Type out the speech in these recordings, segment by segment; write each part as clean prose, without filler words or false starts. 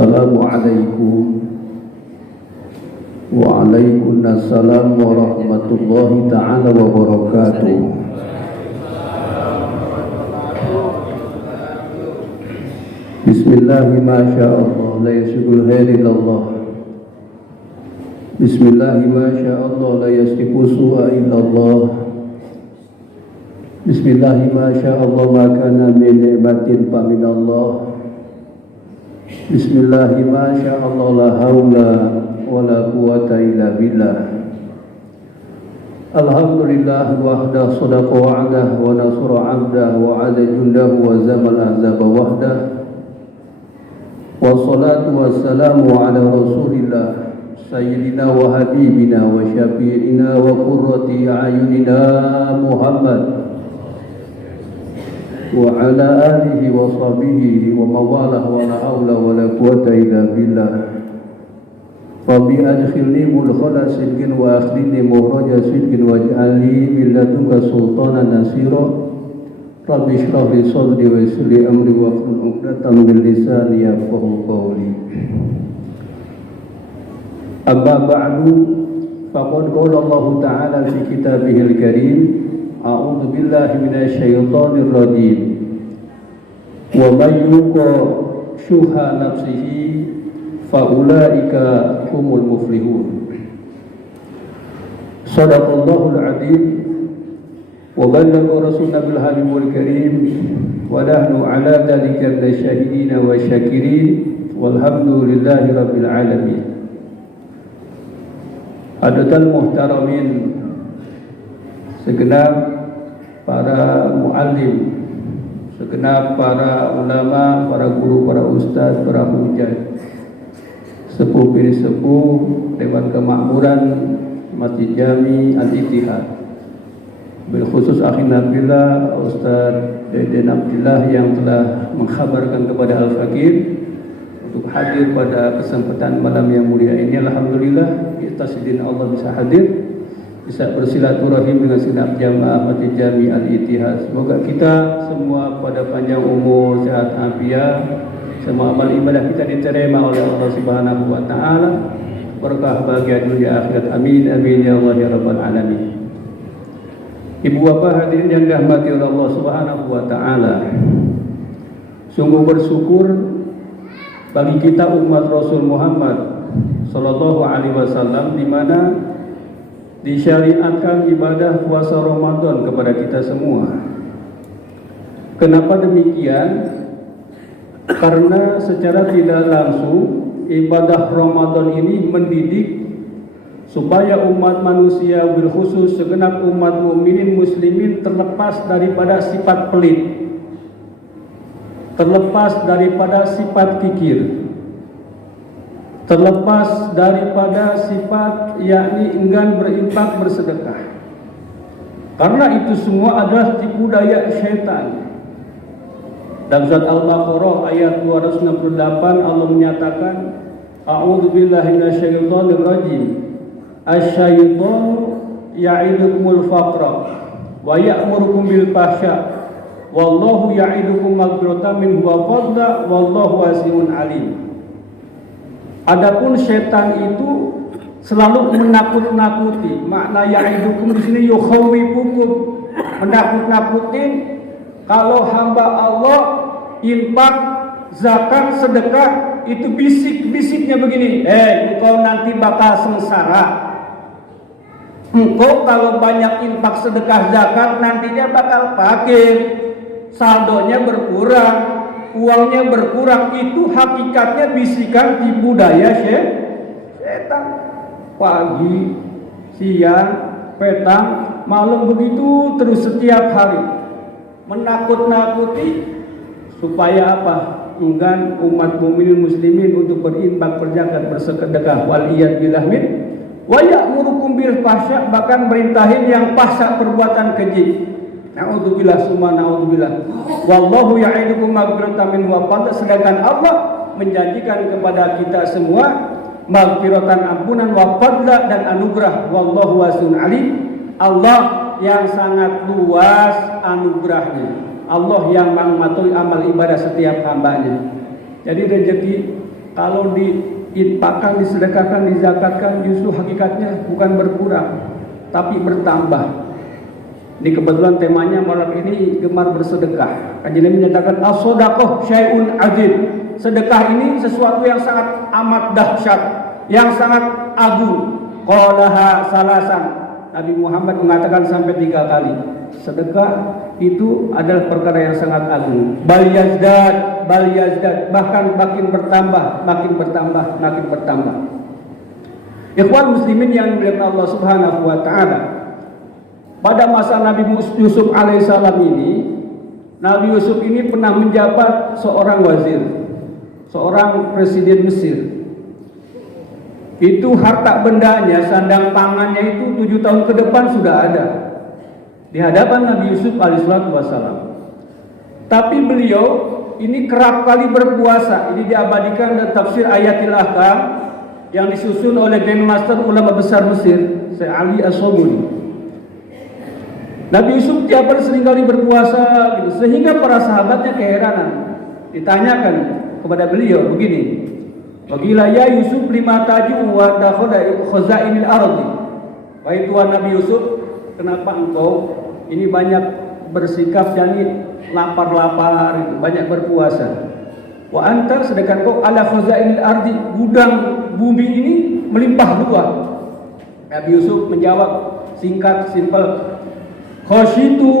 Assalamualaikum Waalaikumsalam warahmatullahi ta'ala wabarakatuh. Bismillahi masya'allah la yasbiqul khair illallah. Bismillahi masya'allah la yasbiqu su'a illallah. Bismillahi masya'allah ma kana min ni'matin fa minallah. Bismillahi masya'allah la haula wala quwwata illa billah. Alhamdulillah wahda sadaqa wa'adah wa nasra 'abdah wa 'ada jundahu wa zamal ahzaba wahdah. Wassalatu wassalamu ala rasulillah sayyidina wa habibina wa syafi'ina wa qurrati a'yunina Muhammad wa ala alihi wa sahbihi wa mawalah wa la haula wa la quwwata illa billah. Rabbi adkhilni mudkhala sidqin wa akhlini mukhraja sidqin waj'alni min ladunka sultanan nasira. Rabbi shrah li sadri wa yassir li amri wa hlul 'uqdatam min lisani yafqahu qawli. Amma ba'du, faqad qala Allah ta'ala fi kitabihil karim, a'udzu billahi minasy syaithanir rajim. Wa may yuqa syuha nafsihi faulaika humul muflihun. Shadaqallahul adzim wa ballagha rasuluna bil habibul karim wa nahnu ala dzalika lasyahidina wa syakirin walhamdulillahi rabbil alamin. Hadirin muhtaramin, segenap para muallim, segenap para ulama, para guru, para ustaz, para hujah, sepuh bin sepuh Dewan Kemakmuran Masjid Jami Al-Ittihad, bil khusus akhina billah Ustaz Deden Abdillah yang telah mengkhabarkan kepada Al-Fakir untuk hadir pada kesempatan malam yang mulia ini. Alhamdulillah, atas izin Allah bisa hadir, bisa bersilaturahim dengan segenap jamaah Masjid Jami Al-Ittihad. Semoga kita semua pada panjang umur, sehat afiat, semua amal ibadah kita diterima oleh Allah Subhanahu wa taala, berkah bahagia dunia akhirat. Amin amin ya Allah ya rabbal alamin. Ibu bapak hadirin yang dirahmati oleh Allah Subhanahu wa taala, sungguh bersyukur bagi kita umat Rasul Muhammad sallallahu alaihi wasallam, di mana disyariatkan ibadah puasa Ramadan kepada kita semua. Kenapa demikian? Karena secara tidak langsung ibadah Ramadan ini mendidik supaya umat manusia, bil khusus segenap umat mukminin muslimin, terlepas daripada sifat pelit, terlepas daripada sifat kikir, terlepas daripada sifat yakni enggan berinfak bersedekah. Karena itu semua adalah tipu daya syaitan. Dalam surat Al-Baqarah ayat 268 Allah menyatakan, a'udzu billahi minasyaitonir rajim. Asy-syaitanu ya'idukumul faqra wa ya'murukum bil fahsya wallahu ya'idukum maghfiratan minhu wa fadla wallahu wasi'un alim. Adapun setan itu selalu menakut-nakuti. Makna ya'idukum di sini yukhawwifukum, menakut-nakutin. Kalau hamba Allah infak, zakat, sedekah, itu bisik-bisiknya begini, engkau nanti bakal sengsara. Engkau kalau banyak infak, sedekah, zakat, nantinya bakal fakir, saldonya berkurang, uangnya berkurang. Itu hakikatnya bisikan tipu daya setan. Pagi, siang, petang, malam, begitu terus setiap hari menakut-nakuti supaya apa? Enggan umat mukminin muslimin untuk berinfak, berzakat, bersedekah. Waliyad billah min wa ya'murukum bil fahsya, bahkan merintahin yang fahsya, perbuatan keji. Naudzubillah summa naudzubillah. Wallahu ya'idukum maghfiratan min wa fadla, sedangkan Allah menjanjikan kepada kita semua maghfiratan, ampunan, wa fadla, dan anugerah. Wallahu wasi'un alim. Allah yang sangat luas anugerahnya, Allah yang mengetahui amal ibadah setiap hambanya. Jadi rezeki kalau diinfakkan, disedekahkan, dizakatkan, justru hakikatnya bukan berkurang, tapi bertambah. Ini kebetulan temanya malam ini gemar bersedekah. Kanjeng Nabi menyatakan as-shadaqah syai'un azim. Sedekah ini sesuatu yang sangat amat dahsyat, yang sangat agung. Qalaha salasan. Nabi Muhammad mengatakan sampai 3 kali. Sedekah itu adalah perkara yang sangat agung. Bal yazdad, bahkan makin bertambah, makin bertambah, makin bertambah. Ikhwan muslimin yang dimuliakan Allah Subhanahu wa taala. Pada masa Nabi Yusuf alaihissalam ini, Nabi Yusuf ini pernah menjabat seorang wazir, seorang presiden Mesir. Itu harta bendanya, sandang pangannya itu 7 tahun ke depan sudah ada di hadapan Nabi Yusuf alaihissalam. Tapi beliau ini kerap kali berpuasa. Ini diabadikan dalam tafsir Ayatil Ahkam yang disusun oleh Grandmaster ulama besar Mesir, Syekh Ali As-Sobuni. Nabi Yusuf tiap hari seringkali berpuasa gitu, sehingga para sahabatnya keheranan. Ditanyakan kepada beliau begini, "Waqila ya Yusuf lima taju wa dakhala khazainil ardi." Wahai Tuhan Nabi Yusuf, kenapa engkau ini banyak bersikap jadi lapar-lapar gitu, banyak berpuasa? Wa anta sedangkan kau ala khazainil ardi, gudang bumi ini melimpah ruah. Nabi Yusuf menjawab singkat, simpel, khasyitu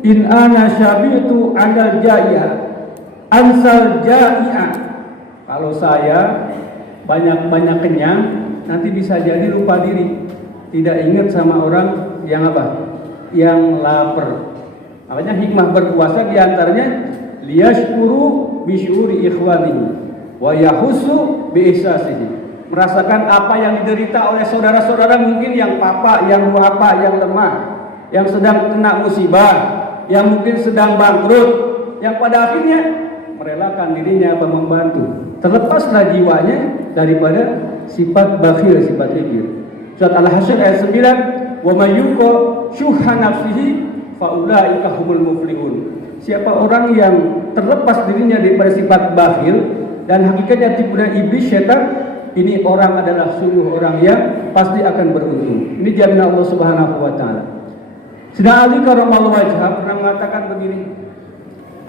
in ana syabitu anal jaya ansal jai'a. Kalau saya banyak-banyak kenyang, nanti bisa jadi lupa diri, tidak ingat sama orang yang apa? Yang lapar. Makanya hikmah berpuasa diantaranya liyashkuru bisyuri ikhwanihi wa yahussu bi ihsasihi. Merasakan apa yang diderita oleh saudara-saudara mungkin yang papa, yang duafa, yang lemah, yang sedang kena musibah, yang mungkin sedang bangkrut, yang pada akhirnya merelakan dirinya membantu. Terlepaslah jiwanya daripada sifat bakhil, sifat kikir. Surat Al-Hasyr ayat 9, "Wa may yuqa syuhha nafsihi fa ulaika humul muflihun." Siapa orang yang terlepas dirinya daripada sifat bakhil dan hakikatnya tipu daya iblis syaitan, ini orang adalah sungguh orang yang pasti akan beruntung. Ini jaminan Allah Subhanahu wa taala. Sayyidina Ali karramallahu wajhah pernah mengatakan begini,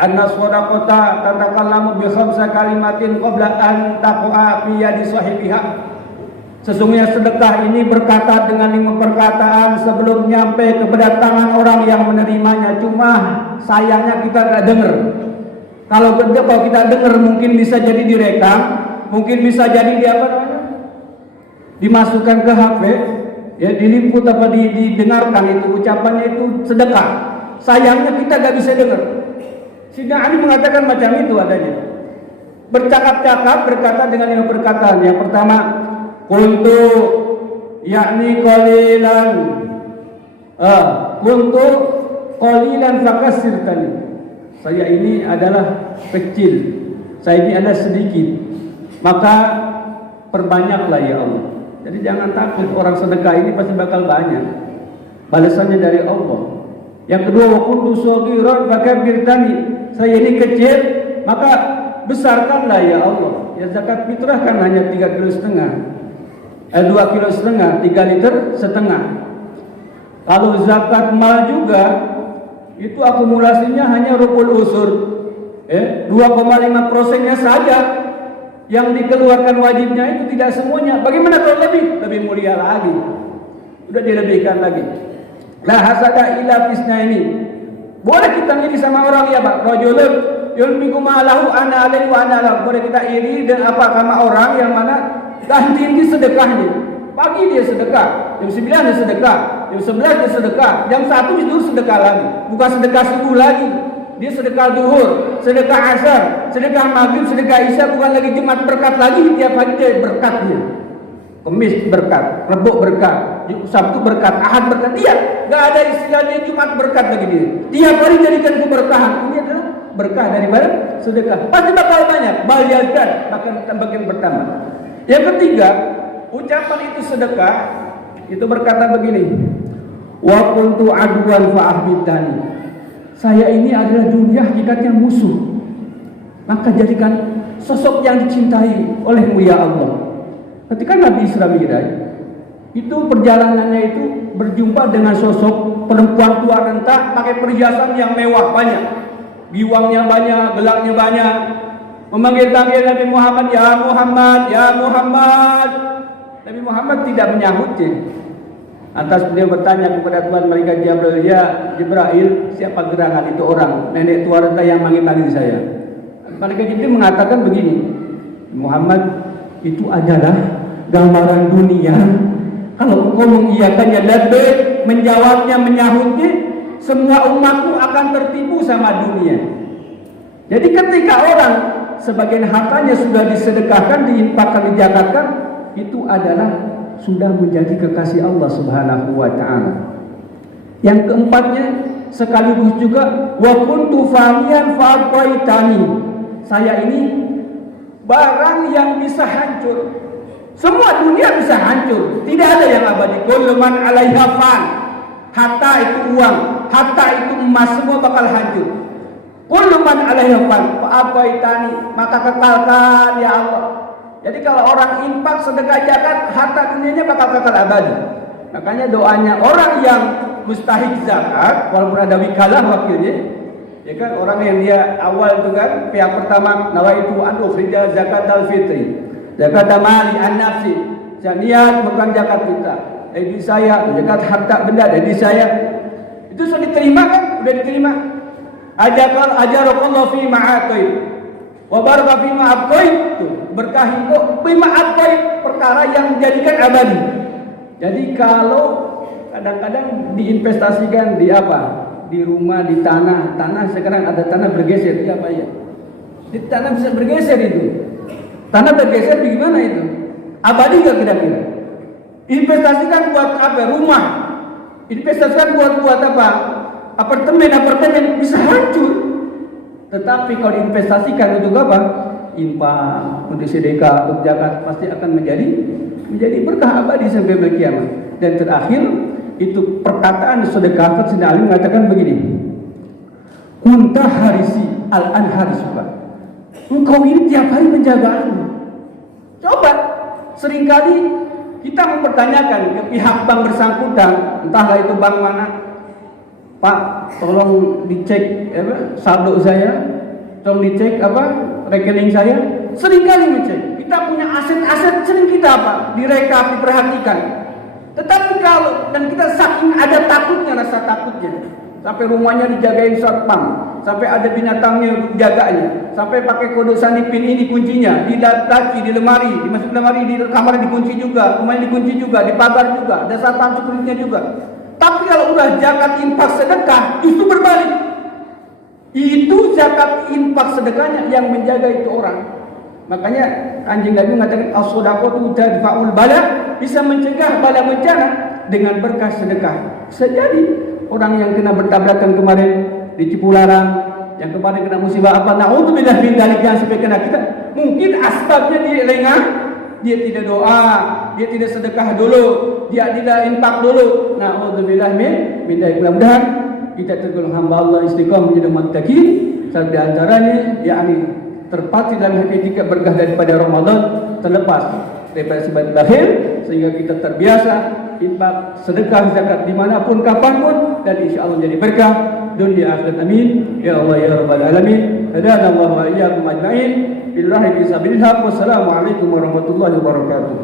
"Anna shadaqata tatakallamu bi khamsa kalimatin qabla an taqa'a fi yadi sahibiha." Sesungguhnya sedekah ini berkata dengan 5 perkataan sebelum nyampe kepada tangan orang yang menerimanya. Cuma sayangnya kita tidak dengar. Kalau kita dengar mungkin bisa jadi direkam, mungkin bisa jadi dimasukkan ke HP. Ya, diliput apa didengarkan itu ucapannya itu sedekah. Sayangnya kita gak bisa dengar. Sayyidina Ali mengatakan macam itu adanya. Bercakap-cakap berkata dengan 5 perkataan. Yang pertama, kuntu yakni qalilan. Kuntu qalilan fakasirtani. Saya ini adalah kecil. Saya ini adalah sedikit. Maka perbanyaklah ya Allah. Jadi jangan takut, orang sedekah ini pasti bakal banyak. Balasannya dari Allah. Yang kedua, wa kuntu saghiran fakabbirtani. Saya ini kecil, maka besarkanlah ya Allah. Ya zakat fitrah kan hanya 3,5 kg. 2,5 kg, 3 liter setengah. Kalau zakat mal juga itu akumulasinya hanya rubul usur. 2,5%-nya saja yang dikeluarkan wajibnya itu tidak semuanya. Bagaimana kalau lebih mulia lagi? Sudah dilebihkan lagi. La hasada illa fisna ini. Boleh kita iri sama orang ya Pak. Rajulun yunfiqu ma'alahu ana alaihi wa ana lahu. Boleh kita iri dan apa sama orang yang mana ganti sedekahnya. Pagi dia sedekah, jam 9 dia sedekah, jam 11 dia sedekah, jam 1 itu sedekah lagi. Bukan sedekah subuh lagi. Dia sedekah duhur, sedekah asar, sedekah maghrib, sedekah isya, bukan lagi Jumat berkat lagi, tiap hari dia berkatnya. Kamis berkat, Rebo berkat, Sabtu berkat, Ahad berkat. Dia nggak ada istilahnya Jumat berkat lagi dia. Tiap hari jadikan keberkahan. Ini adalah berkah daripada sedekah. Pasti bakal banyak, baliakan, bahkan makin bertambah. Yang ketiga, ucapan itu sedekah itu berkata begini, wa kuntu aduan fa ahbitani. Saya ini adalah dunia hakikatnya musuh. Maka jadikan sosok yang dicintai olehmu ya Allah. Ketika Nabi Isra Mi'raj itu perjalanannya itu berjumpa dengan sosok perempuan tua renta pakai perhiasan yang mewah banyak, biwangnya banyak, gelangnya banyak, memanggil-panggil Nabi Muhammad, ya Muhammad, ya Muhammad. Nabi Muhammad tidak menyahutnya. Lantas beliau bertanya kepada Tuhan malaikat Jibril, ya Jibril, siapa gerangan itu orang nenek tua renta yang manggil-manggil saya? Malaikat Jibril mengatakan begini, Muhammad, itu adalah gambaran dunia. Kalau engkau mengiyakannya labbaik, menjawabnya, menyahutnya, semua umatmu akan tertipu sama dunia. Jadi ketika orang sebagian hartanya sudah disedekahkan, diinfakkan, dijakatkan, itu adalah sudah menjadi kekasih Allah Subhanahu wa taala. Yang keempatnya sekaligus juga wa kuntu faniyan fa'taitani. Saya ini barang yang bisa hancur. Semua dunia bisa hancur, tidak ada yang abadi. Kullu man 'alaiha fan. Harta itu uang, harta itu emas, semua bakal hancur. Kullu man 'alaiha fan fa'taitani, maka kekalkan ya Allah. Jadi kalau orang infak sedekah zakat, harta dunianya bakal kekal abadi. Makanya doanya orang yang mustahik zakat, walaupun ada wikalah wakilnya, ya kan, orang yang dia awal itu kan pihak pertama nawaitu an ukhrija zakatal fitri, zakat mali an nafsi, saya niat bukan zakat kita, dari saya, zakat harta benda dari saya, itu sudah diterima kan, sudah diterima. Ajarakallahu fi ma'atai wa baraka fi ma'atai, berkah itu fi ma'atai, perkara yang menjadikan abadi. Jadi kalau kadang-kadang diinvestasikan di apa? Di rumah, di tanah. Tanah sekarang ada tanah bergeser, iya Pak ya. Di tanah bisa bergeser itu. Tanah bergeser bagaimana itu? Abadi enggak kira-kira? Investasikan buat apa? Rumah. Investasikan buat apa? Apartemen bisa hancur. Tetapi kalau diinvestasikan untuk apa? Infak, untuk sedekah, untuk zakat, pasti akan menjadi berkah abadi sampai berkiamat. Dan terakhir itu perkataan sedekah Sayyidina Ali mengatakan begini, kunta harisi al-an harisuka, engkau ini tiap hari menjaga aku. Coba seringkali kita mempertanyakan ke pihak bank bersangkutan, entahlah itu bank mana, Pak tolong dicek saldo saya, tolong dicek rekening saya. Seringkali ngecek, kita punya aset-aset, sering kita direkap, diperhatikan. Tetapi kalau, dan kita saking ada takutnya, rasa takutnya, sampai rumahnya dijagain satpam, sampai ada binatangnya untuk jaganya, sampai pakai kode sanipin ini kuncinya, di daki, di lemari, dimasuk lemari, di kamar dikunci juga, rumahnya dikunci juga, di pagar juga, ada satpam securitynya juga. Tapi kalau udah zakat infak sedekah, justru berbalik. Itu zakat infak sedekahnya yang menjaga itu orang. Makanya Kanjeng Nabi mengatakan as-shadaqatu tadfa'ul bala, bisa mencegah bala bencana dengan berkah sedekah. Bisa jadi orang yang kena bertabrakan kemarin di Cipularang, yang kemarin kena musibah apa, naudzubillah min dzalik, yang sampai kena kita, mungkin asbabnya dia lengah, dia tidak doa, dia tidak sedekah dulu, dia tidak infak dulu. Naudzubillah min dzalik. Mudah-mudahan kita tergolong hamba Allah istiqamah menjadi muttaqin. Salah di antaranya yakni terpati dalam hati kita berkah daripada Ramadan, terlepas daripada sifat bakhil, sehingga kita terbiasa infak, sedekah, zakat dimanapun, kapanpun, dan insya Allah menjadi berkah dunia akhirat. Amin ya Allah ya Rabbal Alamin. Hadana Allah wa iyyakum ajma'in billahi fi sabilillah. Wassalamualaikum warahmatullahi wabarakatuh.